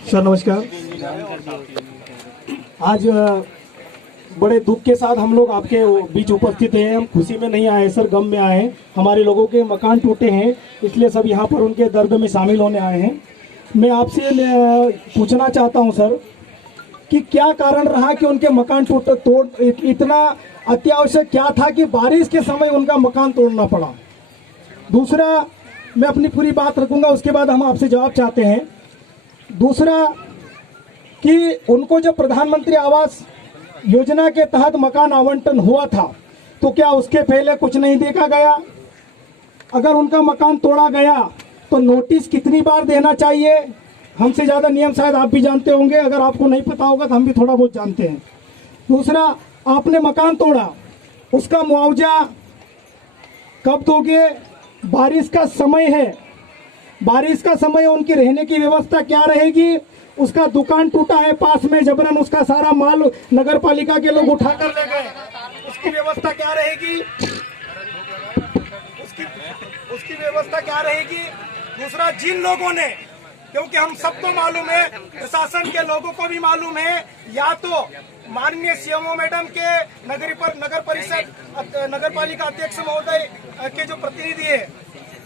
Sir नमस्कार। आज बड़े दुख के साथ हम लोग आपके बीच उपस्थित हैं। हम खुशी में नहीं आए सर, गम में आए हैं। हमारे लोगों के मकान टूटे हैं, इसलिए सब यहाँ पर उनके दर्द में शामिल होने आए हैं। मैं आपसे पूछना चाहता हूँ सर कि क्या कारण रहा कि उनके मकान तोड़ इतना अत्यावश्यक क्या था कि बारिश के समय उनका मकान तोड़ना पड़ा। दूसरा, मैं अपनी पूरी बात रखूंगा, उसके बाद हम आपसे जवाब चाहते हैं। दूसरा कि उनको जब प्रधानमंत्री आवास योजना के तहत मकान आवंटन हुआ था तो क्या उसके पहले कुछ नहीं देखा गया? अगर उनका मकान तोड़ा गया तो नोटिस कितनी बार देना चाहिए? हमसे ज़्यादा नियम शायद आप भी जानते होंगे, अगर आपको नहीं पता होगा तो हम भी थोड़ा बहुत जानते हैं। दूसरा, आपने मकान तोड़ा, उसका मुआवजा कब दोगे? बारिश का समय है, बारिश का समय, उनकी रहने की व्यवस्था क्या रहेगी? उसका दुकान टूटा है पास में, जबरन उसका सारा माल नगर पालिका के लोग उठा कर ले गए, उसकी व्यवस्था क्या रहेगी? उसकी व्यवस्था क्या रहेगी? दूसरा, जिन लोगों ने, क्योंकि हम सबको मालूम है, प्रशासन के लोगों को भी मालूम है, या तो माननीय सीएमओ मैडम के नगर परिषद नगर पालिका अध्यक्ष महोदय के जो प्रतिनिधि है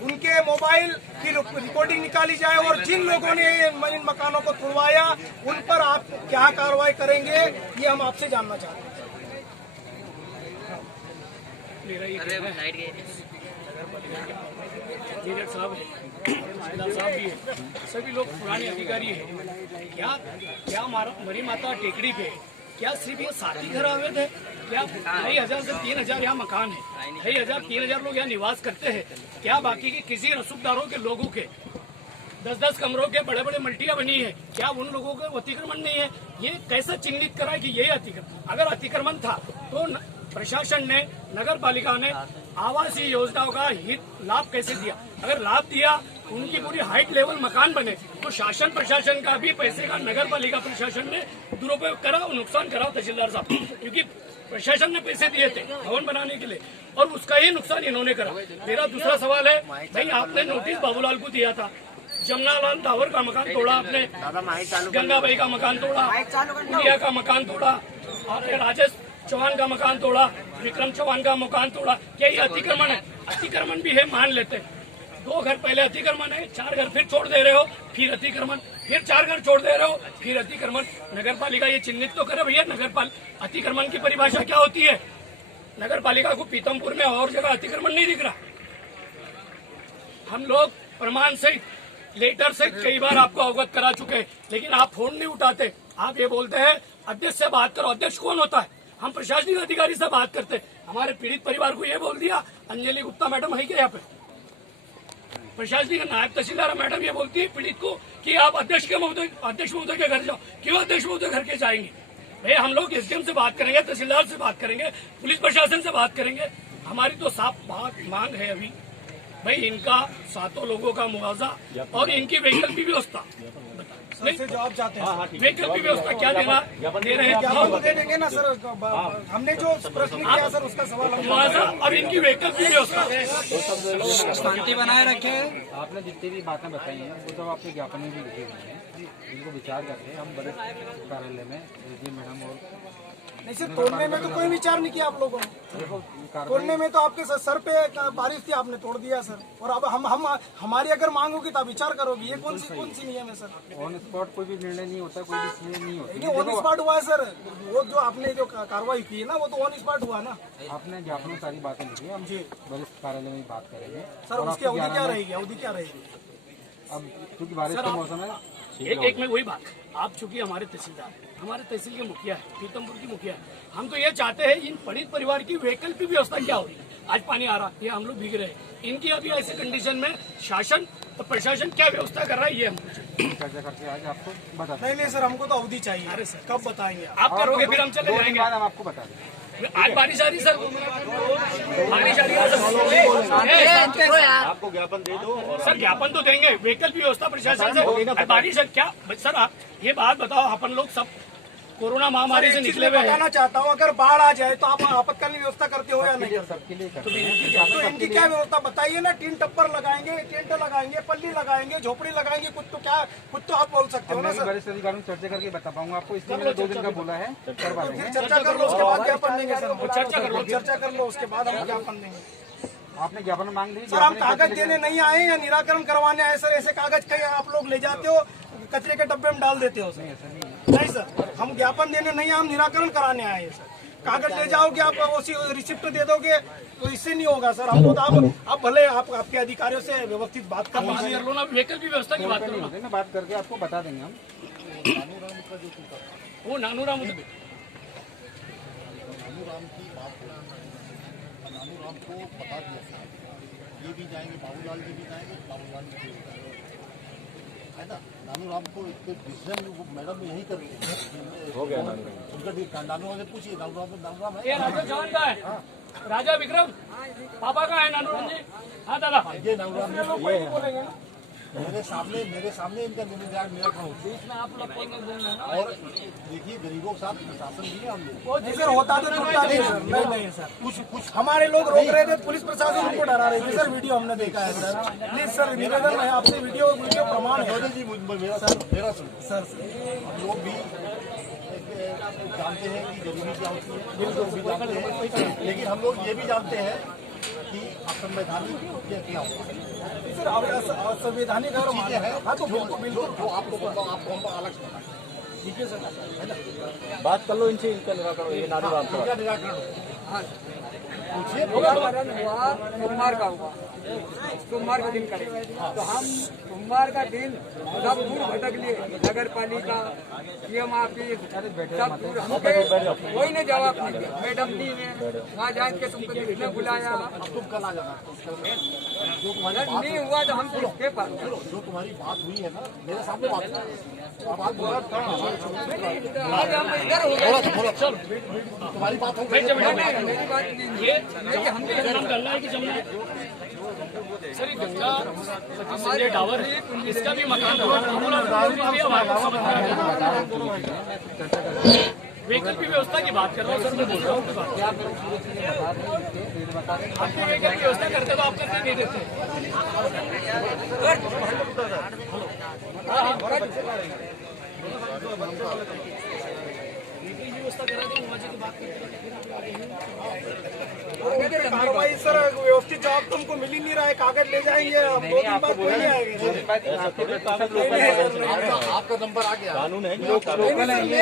उनके मोबाइल की रिकॉर्डिंग निकाली जाए, और जिन लोगों ने इन मकानों को तोड़वाया उन पर आप क्या कार्रवाई करेंगे, ये हम आपसे जानना चाहते हैं। साहब भी है, सभी लोग पुराने अधिकारी है। क्या मरी माता टेकड़ी पे क्या सिर्फ ये 7 ही घर आवे थे? क्या 2,500 से 3,000 यहाँ मकान है, 2,500 3,000 लोग यहाँ निवास करते हैं? क्या बाकी के किसी रसूखदारों के लोगों के 10-10 कमरों के बड़े बड़े मल्टियां बनी है, क्या उन लोगों का अतिक्रमण नहीं है? ये कैसे चिन्हित करा कि ये अतिक्रमण? अगर अतिक्रमण था तो प्रशासन ने, नगर पालिका ने आवासीय योजनाओं का हित लाभ कैसे दिया? अगर लाभ दिया, उनकी पूरी हाइट लेवल मकान बने, तो शासन प्रशासन का भी पैसे का नगर पालिका प्रशासन ने दुरुपयोग करा और नुकसान करा तहसीलदार साहब, क्योंकि प्रशासन ने पैसे दिए थे भवन बनाने के लिए और उसका ही नुकसान इन्होंने करा। मेरा दूसरा सवाल है, भाई आपने नोटिस बाबूलाल को दिया था, जमुनालाल दावर का मकान तोड़ा आपने, गंगाबाई का मकान तोड़ा, इंडिया का मकान तोड़ा, और राजेश चौहान का मकान तोड़ा, विक्रम चौहान का मकान तोड़ा। क्या ये अतिक्रमण है? अतिक्रमण भी है, मान लेते हैं। 2 घर पहले अतिक्रमण है, 4 घर फिर छोड़ दे रहे हो, फिर अतिक्रमण, फिर 4 घर छोड़ दे रहे हो, फिर अतिक्रमण। नगर पालिका ये चिन्हित तो करे भैया, अतिक्रमण की परिभाषा क्या होती है? नगर पालिका को पीतमपुर में और जगह अतिक्रमण नहीं दिख रहा। हम लोग प्रमाण से, लेटर से कई बार आपको अवगत करा चुके हैं, लेकिन आप फोन नहीं उठाते। आप ये बोलते हैं अध्यक्ष से बात करो। अध्यक्ष कौन होता है? हम प्रशासनिक अधिकारी से बात करते। हमारे पीड़ित परिवार को ये बोल दिया, अंजलि गुप्ता मैडम है क्या यहाँ पे? प्रशासनिक नायब तहसीलदार मैडम ये बोलती है पीड़ित को कि आप अध्यक्ष महोदय के घर जाओ। क्यों अध्यक्ष महोदय घर के जाएंगे? भाई हम लोग एसडीएम से बात करेंगे, तहसीलदार से बात करेंगे, पुलिस प्रशासन से बात करेंगे। हमारी तो साफ बात मांग है अभी, भाई इनका 7 लोगों का मुआवजा और इनकी वैकल्पिक व्यवस्था जवाब चाहते हैं। वैकल्पिक व्यवस्था क्या देना दे रहे हैं? दे देंगे ना सर, हमने जो प्रश्न किया सर उसका सवाल मुआवजा और इनकी वैकल्पिक व्यवस्था। शांति बनाए रखे। आपने जितनी भी बातें बताई हैं वो सब आपके ज्ञापन में भी लिखी हुई हैं, इनको विचार करके हम बड़े कार्यालय में मैडम और नहीं सर, तोड़ने में तो कोई विचार नहीं किया आप लोगों ने। तोड़ने में तो आपके सर पे बारिश थी, आपने तोड़ दिया सर। और अब हम हमारी अगर मांग होगी तो आप विचार करोगी। ये कौन सी नियम है सर? ऑन स्पॉट कोई भी निर्णय नहीं होता, कोई भी निर्णय नहीं होता। ऑन स्पॉट हुआ है सर, वो जो आपने जो कार्रवाई की है ना, वो तो ऑन स्पॉट हुआ ना। आपने ज्ञापन में सारी बातें लिखी, हम जी वरिष्ठ कार्यालय में बात करेंगे सर। उसकी अवधि क्या रहेगी? अब क्योंकि बारिश का मौसम है, एक में वही बात, आप चूंकि हमारे तहसीलदार हैं, हमारे तहसील के मुखिया है, पीतमपुर की मुखिया है, हम तो ये चाहते हैं इन पीड़ित परिवार की वैकल्पिक व्यवस्था क्या होगी। आज पानी आ रहा, ये हम लोग भीग रहे हैं, इनकी अभी ऐसे कंडीशन में शासन और प्रशासन क्या व्यवस्था कर रहा है, ये हम चर्चा करके आज आपको बता। नहीं सर, हमको तो अवधि चाहिए। अरे सर कब बताएंगे आप करोगे फिर हम चले जाएंगे। हम आपको बता दें। आज बारिश आ रही सर, बारिश आ रही है, आपको ज्ञापन दे दो सर ज्ञापन तो देंगे, वैकल्पिक व्यवस्था प्रशासन से। बारिश क्या सर, आप ये बात बताओ, अपन लोग सब कोरोना महामारी से निकले हुए हैं। बताना चाहता हूँ, अगर बाढ़ आ जाए तो आप आपातकालीन व्यवस्था करते हो या नहीं? सबके लिए करते तो इनकी क्या व्यवस्था बताइए ना। टीन टप्पर लगाएंगे, टेंट लगाएंगे, पल्ली लगाएंगे, झोपड़ी लगाएंगे, कुछ तो आप बोल सकते हो ना सर। वरिष्ठ अधिकारियों से चर्चा करके बता पाऊंगा आपको, इसलिए मैंने 2 दिन का बोला है, करवा देंगे। चर्चा कर लो, उसके बाद ज्ञापन देंगे सर। चर्चा कर लो, उसके बाद हम ज्ञापन देंगे। आपने ज्ञापन मांग ली सर हम कागज देने नहीं आए या निराकरण करवाने आए सर। ऐसे कागज कहीं आप लोग ले जाते हो, कचरे के डब्बे में डाल देते हो सर। नहीं सर, हम ज्ञापन देने नहीं आए, हम निराकरण कराने आए हैं सर। कागज ले जाओगे आप, उसी रिसिप्ट दे दोगे तो इससे नहीं होगा सर। हमको तो आप भले आपके अधिकारियों से व्यवस्थित बात कर लो ना, व्हीकल की व्यवस्था की बात करो ना। बात करके आपको बता देंगे हम। वो नानूराम को बता दिया ये भी जाएंगे, बाबूलाल जी भी जाएंगे, बाबूलाल जी भी है ना। नानूराम को डिसीजन मैडम यही कर रही है। हो गया उनका नानूराम से पूछिए, नानूराम है। राजा जवान का है, राजा विक्रम पापा का है नानूराम जी। हाँ दादा, ये नानूराम बोलेंगे मेरे सामने इनका निराकरण होता है। और देखिए गरीबों के साथ प्रशासन भी है हम लोग। सर होता तो छूटता नहीं सर। नहीं सर, कुछ हमारे लोग रोक रहे थे, पुलिस प्रशासन उनको डरा रही थी सर। वीडियो हमने देखा है सर। प्लीज सर, निवेदन है आपसे, वीडियो प्रमाण है जी। मेरा सर हम लोग भी जानते हैं कि गरीबी क्या होती है, बिल्कुल भी जानते हैं, लेकिन हम लोग ये भी जानते हैं कि असंवैधानिक क्या होता है सर। असंवैधानिक चीजें हैं। हाँ तो बिल्कुल जो आपको अलग से बताएं। ठीक है सर, बात कर लो इनसे, इनका निराकरण ये नानूराम का इनका निराकरण पूछिए। सोमवार का हुआ, सोमवार का दिन करेंगे तो हम सोमवार का दिन सब दूर भटक लिए, नगर पालिका, सीएम ऑफिस, सब दूर। हमके कोई ने जवाब नहीं दिया। मैडम दी ने वहाँ जान के तुमको किसने बुलाया, तुम कल आ जाना। जो तुम्हारी अगर नहीं हुआ तो हम किसके पास? जो तुम्हारी बात हुई है ना, मेरे सामने बात करो। अब आप बोला आज हम इधर हो गए। तुम्हारी बात हो गई। मेरी बात नहीं, हम गंगा है कि जमुना है? सर ये गंगा संजय टावर है, इसका भी मकान व्हीकल की व्यवस्था की बात कर रहा हूँ सर। मैं बोल रहा हूँ आपकी व्हीकल की व्यवस्था करते हो, आप करते नहीं देते। व्यवस्था करा दी, मुझे की बात कार्रवाई सर। व्यवस्थित जवाब तुमको मिल ही नहीं रहा है। कागज ले जाएंगे, हम 2 दिन बाद कोई नहीं आएगा। आपका नंबर आ गया। कानून है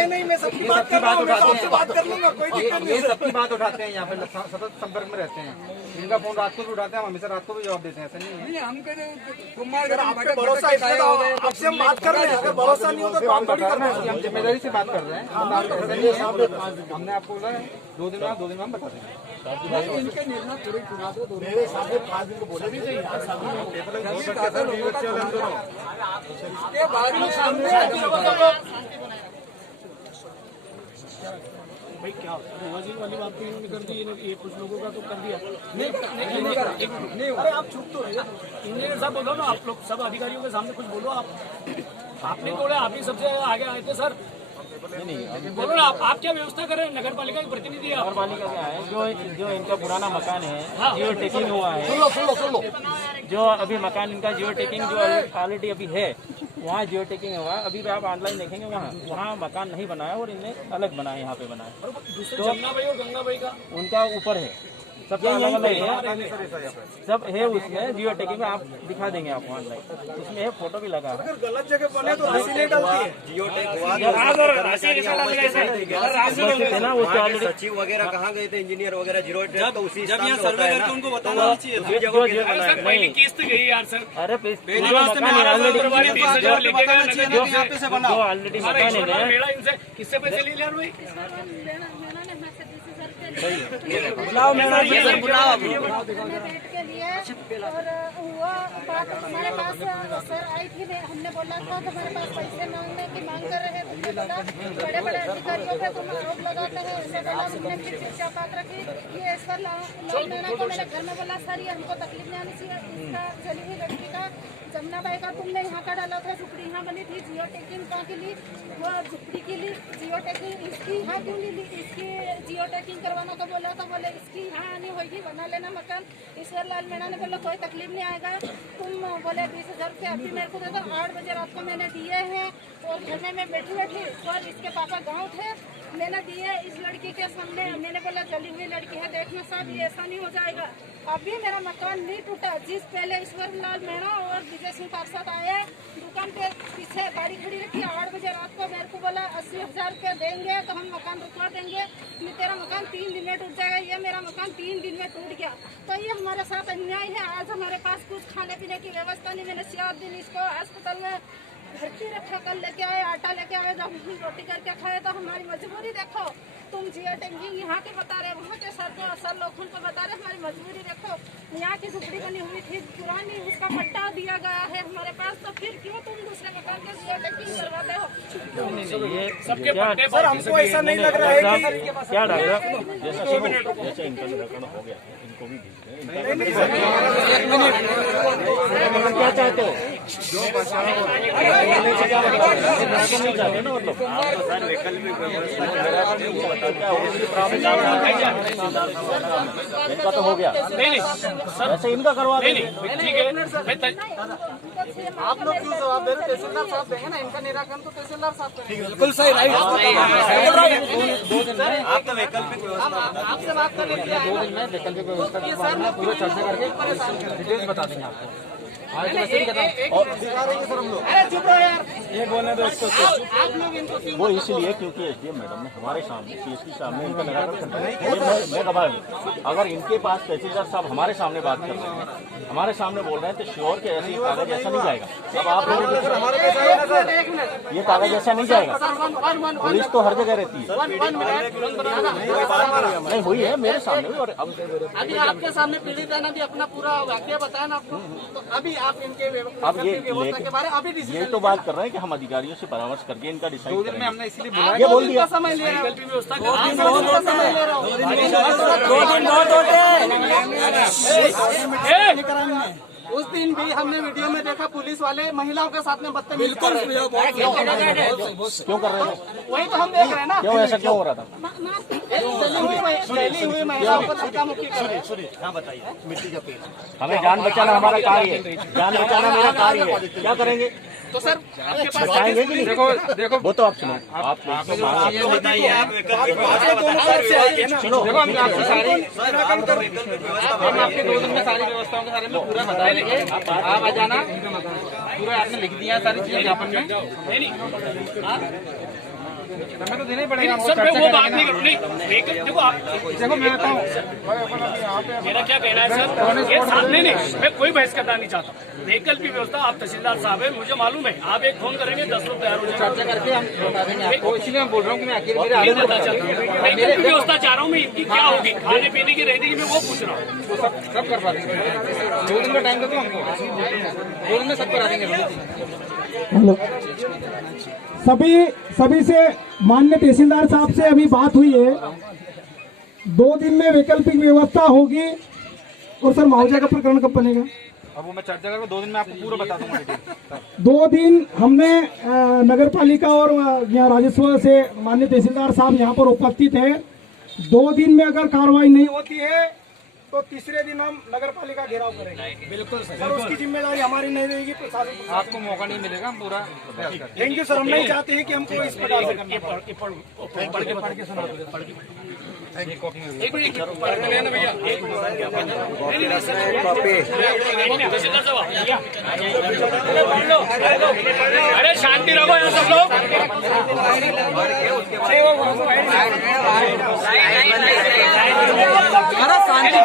नहीं, मैं सबकी बात कर रहा हूँ, मैं आपसे बात कर लूंगा, कोई दिक्कत नहीं ये सर। सबकी बात उठाते हैं, यहाँ पे सतत संपर्क में रहते हैं। इनका फोन रात को भी उठाते हैं, हम हमेशा रात को भी जवाब देते हैं। ऐसा नहीं है। नहीं, हमको सोमवार सर आप पे भरोसा है, इसलिए तो आपसे हम बात कर रहे हैं। अगर भरोसा नहीं हो तो काम थोड़ी करना है। हम जिम्मेदारी से बात कर रहे हैं। हमने आपको बोला है 2 दिन में हम बता देंगे। इनके निर्णय पूरे चुना दो। मेरे सामने 5 दिन को बोले भी नहीं। इसके बाद में भाई क्या मुआवजे वाली बात तो इन्होंने कर दी, ये कुछ लोगों का तो कर दिया। नहीं अरे आप चुप तो रहिए, इंजीनियर साहब बोलो ना, आप लोग सब अधिकारियों के सामने कुछ बोलो। आपने बोला, आप ही सबसे आगे आए थे सर। बोलो ना, आप क्या व्यवस्था कर रहे हैं? नगर पालिका के प्रतिनिधि है। नगर पालिका क्या है, जो इनका पुराना मकान है, जियो टेकिंग हुआ है। सुन लो। जो अभी मकान इनका जियो टेकिंग जो ऑलरेडी अभी है, वहाँ जियो टेकिंग हुआ। अभी भी आप ऑनलाइन देखेंगे, वहाँ मकान नहीं बनाया और इनने अलग बनाया, यहाँ पे बनाया। दूसरे जमुना भाई और गंगा भाई का उनका ऊपर है, सब यहीं पे है, सब है उसमें जियो टेकिंग में। आप दिखा देंगे आपको ऑनलाइन, उसमें है, फोटो भी लगा है। अगर गलत जगह बने तो राशि नहीं डलती है। ना उसके ऑलरेडी सचिव वगैरह कहाँ गए थे, इंजीनियर वगैरह जीरो तो उसी जब यहाँ सर्वे करके उनको बताना चाहिए। सर पहली किस्त गई यार सर। अरे ऑलरेडी मकान है, मेरा इनसे किससे पैसे ले लिया भाई? लेना नहीं हमसे डीसी सर के बुलाओ मेरा बुलाओ पेट के लिए और वो बात हमारे पास सर आई थी, हमने बोला था तुम्हारे पास पैसे मांगने की मांग कर रहे थे, तुमने बोला बड़े बड़े अधिकारियों पे तुम आरोप लगाते हैं, ऐसे बोला। हमने फिर शिक्षा बात रखी ये इस पर लाल मीणा को मेरे घर में बोला सर ये हमको तकलीफ नहीं आनी चाहिए, इसका चली हुई लड़की का जमुना बाई का तुमने यहाँ का डाला था, झुपड़ी यहाँ बनी थी, जियो टेकिंग कहाँ की ली, वो झुपड़ी की ली, जियो टेकिंग इसकी यहाँ क्यों ली, इसकी जियो टेकिंग करवाना को बोला तो बोले इसकी यहाँ आनी होगी, बना लेना मकान। ईश्वर लाल मीणा ने बोला कोई तकलीफ नहीं आएगा, तुम बोले 20,000 रुपये अभी मेरे को देकर 8 बजे रात को मैंने दिए हैं और घर में मैं बैठी और इसके पापा गाँव थे, मैंने दिए इस लड़की के सामने, मैंने बोला जली हुई लड़की है देखना साहब ये ऐसा नहीं हो जाएगा। अभी मेरा मकान नहीं टूटा, जिस पहले ईश्वर लाल मीणा और विजय सिंह पार्षद आए दुकान पे पीछे गाड़ी खड़ी रखी 8 बजे रात को मेरे को बोला 80,000 रुपये देंगे तो हम मकान रुकवा देंगे, तेरा मकान 3 दिन में टूट जाएगा। ये मेरा मकान 3 दिन में टूट गया, तो ये हमारे साथ अन्याय है। आज हमारे पास कुछ खाने पीने की व्यवस्था नहीं, मैंने 7 दिन इसको अस्पताल में भर्ती रखा, कल लेके आए आटा लेके आए, जब हम रोटी करके खाए तो हमारी मजबूरी देखो। तुम जियो टेकिंग यहाँ के बता रहे, वहाँ के सर लोग उनको बता रहे, हमारी मजबूरी देखो। यहाँ की झुपड़ी बनी हुई थी पुरानी, उसका पट्टा दिया गया है हमारे पास, तो फिर क्यों तुम दूसरे मकान के जियो टेकिंग करवाते हो? ये सबके पट्टे सर हमको ऐसा नहीं लग रहा है कि क्या डालेगा जैसा इनका निराकरण हो गया है इनको भी क्या चाहते हो नहीं चाहते ना, मतलब इनका तो हो गया, नहीं ऐसे इनका करवा देंगे। ठीक है, आप लोग क्यों जवाब दे रहे? तहसीलदार साहब देंगे ना, इनका निराकरण तो तहसीलदार साहब करेंगे। बिल्कुल सही राइट। आप तो वैकल्पिक व्यवस्था आपसे बात कर लेते हैं 2 दिन में वैकल्पिक व्यवस्था के बारे में पूरा चर्चा करके डिटेल्स बता देंगे आपको। आज वैसे ही अरे चुप रहो यार, ये बोलने दो इसको। आप लोग इनको क्यों वो इसलिए क्योंकि एसडीएम मैडम ने हमारे सामने सीएसपी सामने इनका निराकरण करना है। मैं गवाह हूँ, अगर इनके पास तहसीलदार साहब हमारे सामने बात कर रहे हैं, हमारे सामने बोल रहे हैं, तो श्योर के ऐसे कागज ऐसा नहीं जाएगा। अब आप लोगों ये कागज ऐसा नहीं जाएगा, पुलिस तो हर जगह रहती है। नहीं हुई है मेरे सामने भी, और अभी आपके सामने पीड़ित है ना, अभी अपना पूरा वाक्य बताया ना आपको, तो अभी आप इनके अब ये व्यवस्था के बारे में अभी ये तो बात कर रहे हैं कि हम अधिकारियों से परामर्श करके इनका डिसाइड 2 दिन में हमने इसीलिए बोला ये बोल दिया। समय ले रहे हो, व्यवस्था समय ले रहे हो। 2 दिन बहुत होते हैं। उस दिन भी हमने वीडियो में देखा पुलिस वाले महिलाओं के साथ में बदतमीजी कर रहे थे। क्यों कर रहे थे? वही तो हम देख रहे हैं ना, क्यों ऐसा क्यों हो रहा था? जली हुई महिलाओं को धक्का मुक्की कर रहे हैं। हाँ बताइए, मिट्टी का पेड़ हमें जान बचाना हमारा कार्य है, जान बचाना मेरा कार्य है। क्या करेंगे? तो सर आपके पास बचाएंगे कि नहीं? देखो वो तो आप सुनो, आप बताइए, आप वैकल्पिक व्यवस्था सुनो, देखो हम आपकी सारी वैकल्पिक व्यवस्था हम आपके 2 दिन में सारी व्यवस्थाओं के बारे में पूरा बता देंगे। आप आ जाना, पूरा आपने लिख दिया सारी चीजें ज्ञापन में, हमें तो देना ही पड़ेगा। सर मैं वो बात नहीं करूँ, देखो आप देखो मैं बताऊँ, मेरा क्या कहना है सर, ये साथ नहीं मैं कोई बहस करना नहीं चाहता। वैकल्पिक व्यवस्था आप तहसीलदार साहब है, मुझे मालूम है, आप एक फोन करेंगे 10 लोग तैयार हो जाएंगे। चर्चा करके हम बता देंगे आपको, इसलिए मैं बोल रहा हूँ कि मैं अकेले मेरे नहीं आगे पता चाहता हूँ। वैकल्पिक व्यवस्था चाह रहा हूँ मैं, इनकी क्या होगी, खाने पीने की रहेगी, मैं वो पूछ रहा हूँ। तो सब करवा देंगे। 2 दिन का टाइम दे दो हमको, 2 दिन में सब करा देंगे। हेलो, सभी से माननीय तहसीलदार साहब से अभी बात हुई है, 2 दिन में वैकल्पिक व्यवस्था होगी। और सर मुआवजा का प्रकरण कब बनेगा? अब वो मैं चर्चा करके 2 दिन में आपको पूरा बता दूंगा डिटेल। 2 दिन हमने नगर पालिका और यहाँ राजस्व से माननीय तहसीलदार साहब यहाँ पर उपस्थित है। 2 दिन में अगर कार्रवाई नहीं होती है तो तीसरे दिन हम नगर पालिका घेराव करेंगे। बिल्कुल सर, उसकी जिम्मेदारी हमारी नहीं रहेगी, प्रशासन। आपको मौका नहीं मिलेगा, हम पूरा प्रयास करेंगे। थैंक यू सर, हम नहीं चाहते हैं कि हमको इस प्रकार से करना पढ़ के सुना एक मिनट पढ़ के लेना भैया, तहसीलदार साहब अरे शांति रखो यहाँ सब लोग। हमारा क्रांति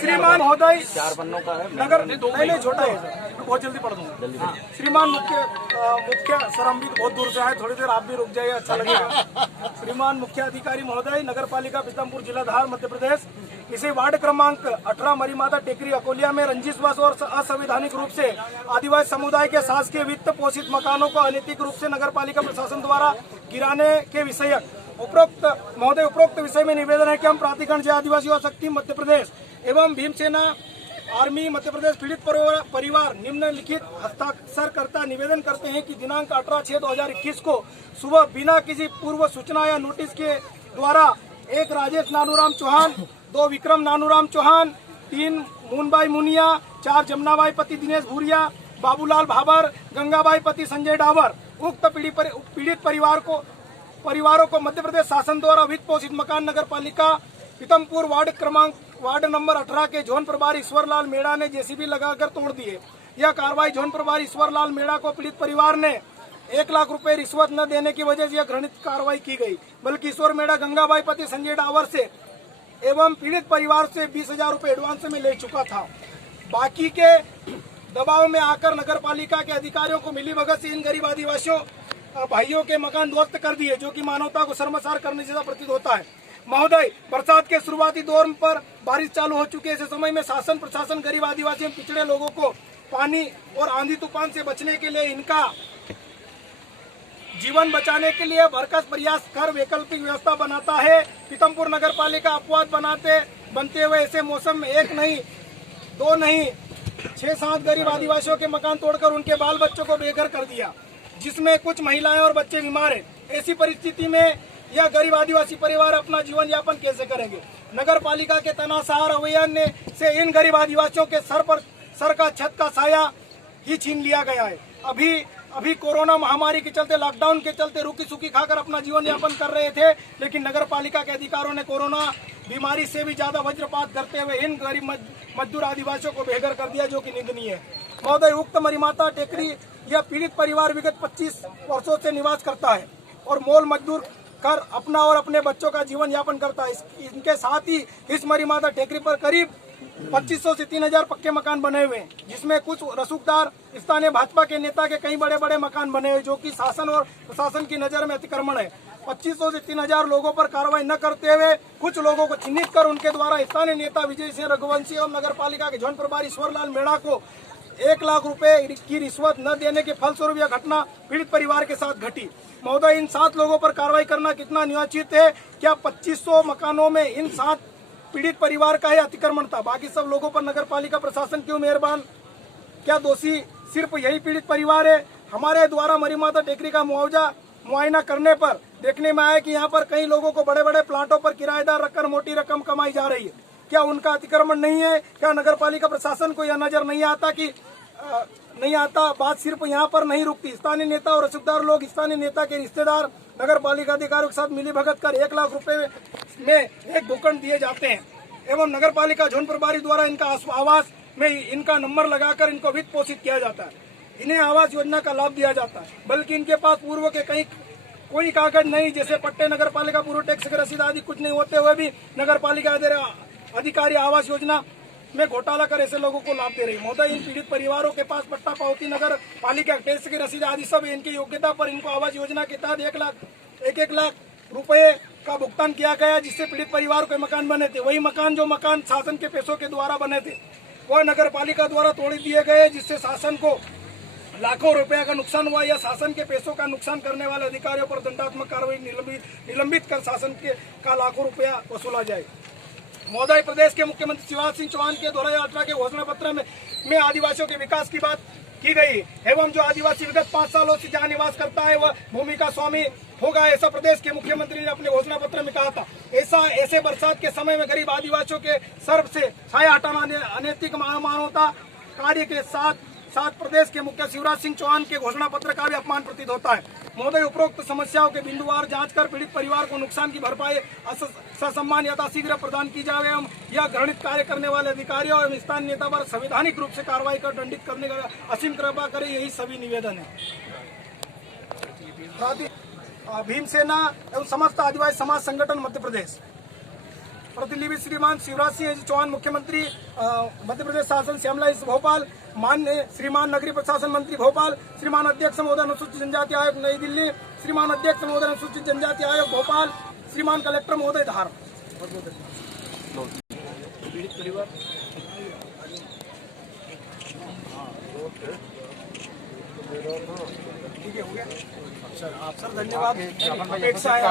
श्रीमान महोदय चार पन्नों का है। नगर नहीं छोटा है सर, बहुत जल्दी पढ़ दूंगा। श्रीमान मुख्य सर, हम भी बहुत दूर से आए, थोड़ी देर आप भी रुक जाइए, अच्छा लगेगा। श्रीमान मुख्य अधिकारी महोदय, नगर पालिका पीतमपुर, जिला धार, मध्य प्रदेश, इसे वार्ड क्रमांक 18 मरीमाता टेकरी अकोलिया में रंजिशवश और असंवैधानिक रूप से आदिवासी समुदाय के शासकीय वित्त पोषित मकानों को अनैतिक रूप से नगर पालिका प्रशासन द्वारा गिराने के विषयक उपरोक्त विषय में निवेदन है कि हम प्राधिकरण जय आदिवासी शक्ति मध्य प्रदेश एवं भीमसेना आर्मी मध्य प्रदेश पीड़ित परिवार निम्नलिखित हस्ताक्षर करता निवेदन करते हैं कि दिनांक 18/6/2021 को सुबह बिना किसी पूर्व सूचना या नोटिस के द्वारा 1 राजेश नानूराम चौहान, 2 विक्रम नानूराम चौहान, 3 मूनबाई मुनिया, 4 जमुनाबाई पति दिनेश भूरिया, बाबूलाल भाबर, गंगाबाई पति संजय डावर उक्त पीड़ित परिवारों को मध्य प्रदेश शासन द्वारा वित्त पोषित मकान नगर पालिका पीतमपुर वार्ड नंबर 18 के जोन प्रभारी ईश्वरलाल मेड़ा ने जेसीबी लगाकर तोड़ दिए। यह कार्रवाई जोन प्रभारी ईश्वरलाल मेड़ा को पीड़ित परिवार ने 1 लाख रुपए रिश्वत न देने की वजह से यह घृणित कार्रवाई की गई, बल्कि ईश्वर मेड़ा गंगाबाई पति संजय डावर से एवं पीड़ित परिवार से 20,000 रुपए एडवांस में ले चुका था। बाकी के दबाव में आकर नगर पालिका के अधिकारियों को मिलीभगत से इन गरीब आदिवासियों भाइयों के मकान ध्वस्त कर दिए, जो कि मानवता को शर्मसार करने जैसा प्रतीत होता है। महोदय, बरसात के शुरुआती दौर पर बारिश चालू हो चुकी है। ऐसे समय में शासन प्रशासन गरीब आदिवासी एवं पिछड़े लोगों को पानी और आंधी तूफान से बचने के लिए, इनका जीवन बचाने के लिए भरसक प्रयास कर वैकल्पिक व्यवस्था बनाता है। पीतमपुर नगर पालिका अपवाद बनते हुए ऐसे मौसम में 1 नहीं 2 नहीं 6-7 गरीब आदिवासियों के मकान तोड़कर उनके बाल बच्चों को बेघर कर दिया, जिसमें कुछ महिलाएं और बच्चे बीमार हैं। ऐसी परिस्थिति में यह गरीब आदिवासी परिवार अपना जीवन यापन कैसे करेंगे? नगर पालिका के तनाशाह रवैये से इन गरीब आदिवासियों के सर का छत का साया ही छीन लिया गया है। अभी कोरोना महामारी के चलते, लॉकडाउन के चलते रुकी सुखी खाकर अपना जीवन यापन कर रहे थे, लेकिन नगर पालिका के अधिकारियों ने कोरोना बीमारी से भी ज्यादा वज्रपात करते हुए इन गरीब मजदूर आदिवासियों को बेघर कर दिया, जो कि निंदनीय है। महोदय, उक्त मरीमाता टेकरी यह पीड़ित परिवार विगत 25 वर्षों से निवास करता है और मोल मजदूर कर अपना और अपने बच्चों का जीवन यापन करता है। इनके साथ ही इस मरीमाता टेकरी पर करीब 2500 से 3000 पक्के मकान बने हुए हैं, जिसमें कुछ रसूखदार स्थानीय भाजपा के नेता के कई बड़े बड़े मकान बने हुए, जो कि शासन और प्रशासन की नजर में अतिक्रमण है। 2500 से 3000 लोगों पर कार्रवाई न करते हुए कुछ लोगों को चिन्हित कर उनके द्वारा स्थानीय नेता विजय सिंह रघुवंशी एवं नगर पालिका के जोन प्रभारी ईश्वरलाल मेड़ा को 1 लाख रुपए की रिश्वत न देने के फलस्वरूप यह घटना पीड़ित परिवार के साथ घटी। महोदय, इन 7 लोगों पर कार्रवाई करना कितना न्यायोचित है? क्या 2500 मकानों में इन 7 पीड़ित परिवार का ही अतिक्रमण था? बाकी सब लोगों पर नगर पालिका प्रशासन क्यों मेहरबान? क्या दोषी सिर्फ यही पीड़ित परिवार है? हमारे द्वारा मरीमाता टेकरी का मुआयना करने पर देखने में आया कि यहाँ पर कई लोगों को बड़े बड़े प्लाटों पर किराएदार रखकर मोटी रकम कमाई जा रही है। क्या उनका अतिक्रमण नहीं है? क्या नगर पालिका प्रशासन को यह नजर नहीं आता? बात सिर्फ यहाँ पर नहीं रुकती। स्थानीय नेता और रसूखदार लोग स्थानीय नेता के रिश्तेदार नगर पालिका अधिकारियों के साथ मिलीभगत कर 1 लाख रुपए में एक भूखंड दिए जाते हैं एवं नगर पालिका जोन प्रभारी द्वारा इनका आवास में इनका नंबर लगाकर इनको वित्त पोषित किया जाता है। इन्हें आवास योजना का लाभ दिया जाता है, बल्कि इनके पास पूर्व के कोई कागज नहीं, जैसे पट्टे, नगर पालिका पूर्व टैक्स की रसीद आदि कुछ नहीं होते हुए भी नगर पालिका अधिकारी आवास योजना में घोटाला कर ऐसे लोगों को लाभ दे रही है। महोदय, इन पीड़ित परिवारों के पास पट्टा पावती, नगर पालिका टैक्स की रसीद आदि सब इनकी योग्यता पर इनको आवास योजना के तहत 1 लाख रुपए का भुगतान किया गया, जिससे पीड़ित परिवार के मकान बने थे। वही जो मकान शासन के पैसों के द्वारा बने थे, वह नगर पालिका द्वारा तोड़ दिए गए, जिससे शासन को लाखों रुपए का नुकसान हुआ। या शासन के पैसों का नुकसान करने वाले अधिकारियों पर दंडात्मक कार्रवाई निलंबित कर शासन का लाखों रुपया वसूला जाए। महोदय, प्रदेश के मुख्यमंत्री शिवराज सिंह चौहान के 2018 के घोषणा पत्र में आदिवासियों के विकास की बात की गई एवं जो आदिवासी विगत 5 सालों से जहाँ निवास करता है वह भूमि का स्वामी होगा, ऐसा प्रदेश के मुख्यमंत्री ने अपने घोषणा पत्र में कहा था। ऐसे बरसात के समय में गरीब आदिवासियों के सर से छाया हटाना अनैतिक मानवता कार्य के साथ प्रदेश के मुख्य शिवराज सिंह चौहान के घोषणा पत्र का भी अपमान प्रतीत होता है। महोदय, उपरोक्त समस्याओं के बिंदुवार जांच कर पीड़ित परिवार को नुकसान की भरपाई ससम्मान यथाशीघ्र प्रदान की जाए एवं यह घृणित कार्य करने वाले अधिकारियों एवं स्थानीय नेता पर संवैधानिक रूप से कार्रवाई कर दंडित करने का असीम कृपा करे, यही सभी निवेदन है। भीमसेना एवं समस्त आदिवासी समाज संगठन मध्य प्रदेश प्रतिनिधि श्रीमान शिवराज सिंह चौहान मुख्यमंत्री मध्य प्रदेश शासन श्यामला भोपाल, मान्य श्रीमान नगरीय प्रशासन मंत्री भोपाल, श्रीमान अध्यक्ष महोदय अनुसूचित जनजाति आयोग नई दिल्ली, श्रीमान अध्यक्ष महोदय अनुसूचित जनजाति आयोग भोपाल, श्रीमान कलेक्टर महोदय धार। ठीक है, हो गया सर, आप सर धन्यवाद। अपेक्षा है